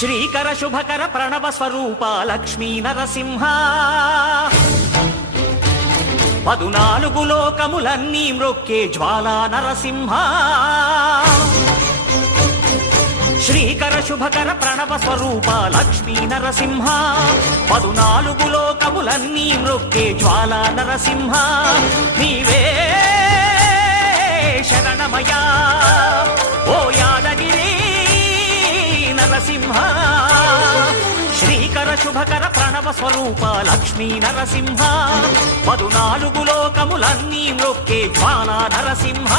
శ్రీకర శుభకర ప్రణవ స్వరూప లక్ష్మీ నరసింహ 14 లోకములన్నీ మ్రొక్కే జ్వాలా నరసింహ శ్రీకర శుభకర ప్రణవ స్వరూప లక్ష్మీ నరసింహ 14 లోకములన్నీ మ్రొక్కే జ్వాలా నరసింహ నీవే శరణమయా ఓ యాదగిరి నరసింహ శ్రీకర శుభకర ప్రణవ స్వరూప లక్ష్మీ నరసింహ 14 లోకములన్నీ మ్రొక్కే జ్వాలా నరసింహ